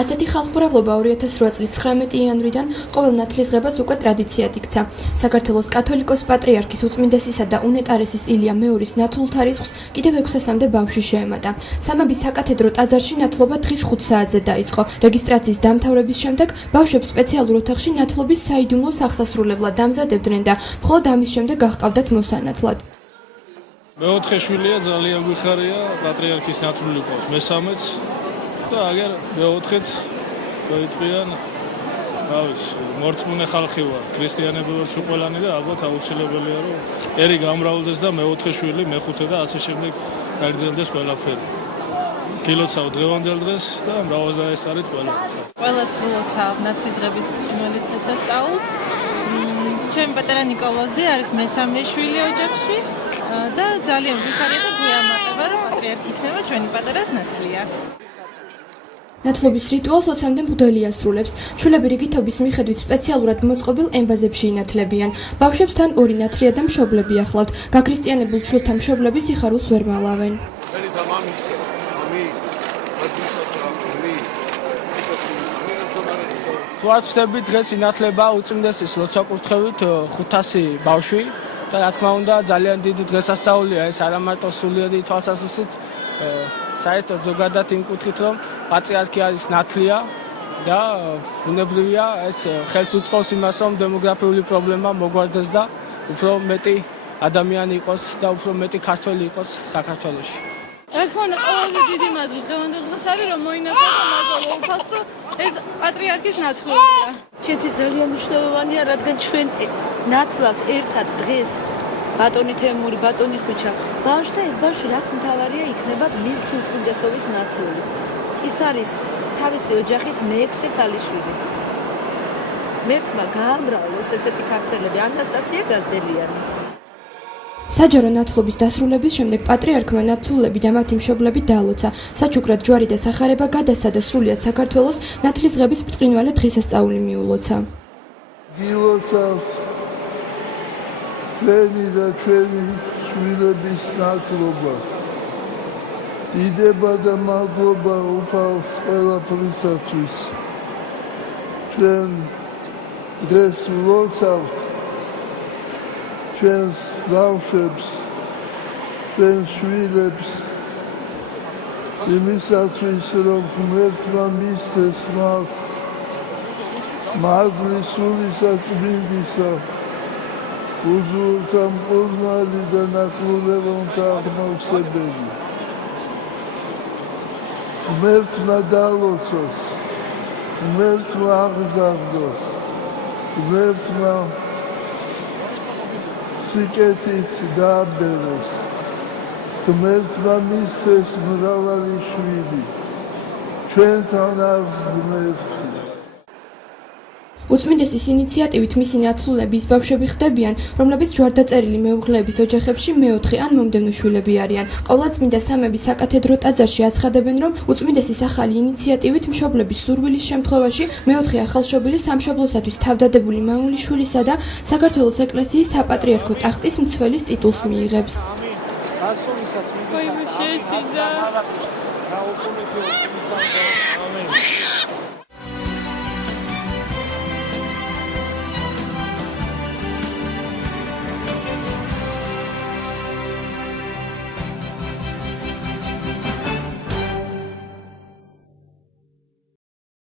ასეთი ხალხმრავლობა 2008 წლის 19 იანვრიდან ყოველ ნათლისღებას უკვე ტრადიციად იქცა. საქართველოს კათოლიკოს პატრიარქის უწმინდესისა და უნეტარესის ილია მეორის ნათლულთა რისხს კიდევ 600-მდე ბავშვი შეემატა. სამების საკათედრო ტაძარში ნათლობა დღის 5 საათზე დაიწყო. რეგისტრაციის დამთავრების შემდეგ ბავშვებს სპეციალურ ოთახში ნათლობის საიდუმლო სახსასრულებლად დამზადებდნენ და მხოლოდ ამის შემდეგ აღყავდათ მოსანათლად. მეოთხე შვილია ძალიან გვიხარია პატრიარქის ნათლული ყავს მესამეც და აგერ მეოთხეც მოიტყვიან თავის მორწმუნე ხალხი ვართ ქრისტიანები ვართ სულ ყველანი და ალბათ აუცილებელია რომ ერი გამრავლდეს და მეოთხე შვილი მეხუთე და ასე შემდეგ გაგრძელდეს ყველაფერი გილოცავ დღევანდელ დღეს და მრავალდაესარით ყველას ვილოცავ ნათლისღების ბრწყინვალე დღესასწაულს ჩემი პატარა ნიკოლოზი არის მესამე შვილი ოჯახში და ძალიან ვიხარია და გვიამაყება რომ პატრიარქი იქნება ჩვენი პატარას ნათლია. ნათლობის რიტუალს 20-მდე მღვდელი ასრულებს. შვილები რიგითობის მიხედვით სპეციალურად მოწყობილ ემბაზებში ინათლებიან. ბავშვებს თან ორი ნათლია და მშობლები ახლავთ. გაქრისტიანებულ შვილთა მშობლები სიხარულს ვერ მალავენ. თუ არ ვწდები დღეს ინათლება უწმინდესის ლოცვა-კურთხევით 500 ბავშვი და რა თქმა უნდა ძალიან დიდი დღესასწაულია ეს არა მარტო სულიერი თვალსაზრისით საერთოდ ზოგადად იმ კუთხით რომ პატრიარქი არის ნათლია და ბუნებრივია ეს ხელს უწყობს იმას რომ დემოგრაფიული პრობლემა მოგვარდეს და უფრო მეტი ადამიანი იყოს და უფრო მეტი ქართველი იყოს საქართველოში. რა თქმა უნდა ყველაზე დიდი მადლი დღევანდელ დღეს არის რომ მოინათლა და მადლობა უფალს რომ ეს პატრიარქის ნათლია. ჩემთვის ძალიან მნიშვნელოვანია რადგან ჩვენ ნათლავთ ერთად დღეს ბატონი თემური, ბატონი ხვიჩა. ბავშვი და ეს ბავშვი რაც მთავარია იქნება მის უწმინდესობის ნათლული. ის არის თავისი ოჯახის მეექვსე ქალიშვილი. მერთმა გაამრავლოს ესეთი ქართველები ანასტასია გაზდელიანი. საჯარო ნათლობის დასრულების შემდეგ პატრიარქმა ნათლულები და მათი მშობლები დაალოცა. საჩუქრად ჯვარი და სახარება გადასცა და სრულიად საქართველოს ნათლისღების ბრწყინვალე დღესასწაული მიულოცა. გილოცავთ ჩვენი და ჩვენი შვილების ნათლობას. დიდება და მადლობა უფალს ყველაფრისათვის. ჩვენ დღეს ვლოცავთ ჩვენს ბავშვებს, ჩვენს შვილებს იმისათვის რომ ღმერთმა მისცეს მათ მადლის სულისაწმინდისა უძულთა მკურნალი და ნათლულებონთა აღმავსებელი. ღმერთმა დაალოცოს, ღმერთმა აღზარდოს, ღმერთმა სიკეთით დააბეროს, ღმერთმა მისცეს მრავალი შვილი, ჩვენთან არის ღმერთი. უწმინდესის ინიციატივით მისი ნათლულები ის ბავშვები ხდებიან, რომლებიც ჯვარდაწერილი მეუღლეების ოჯახებში მეოთხე ან მომდევნო შვილები არიან. ყოვლადწმინდა სამების საკათედრო ტაძარში აცხადებენ, რომ უწმინდესის ახალი ინიციატივით მშობლების სურვილის შემთხვევაში მეოთხე ახალშობილი სამშობლოსათვის თავდადებული მამულიშვილისა და საქართველოს ეკლესიის საპატრიარქო ტახტის მცველის ტიტულს მიიღებს. Amén.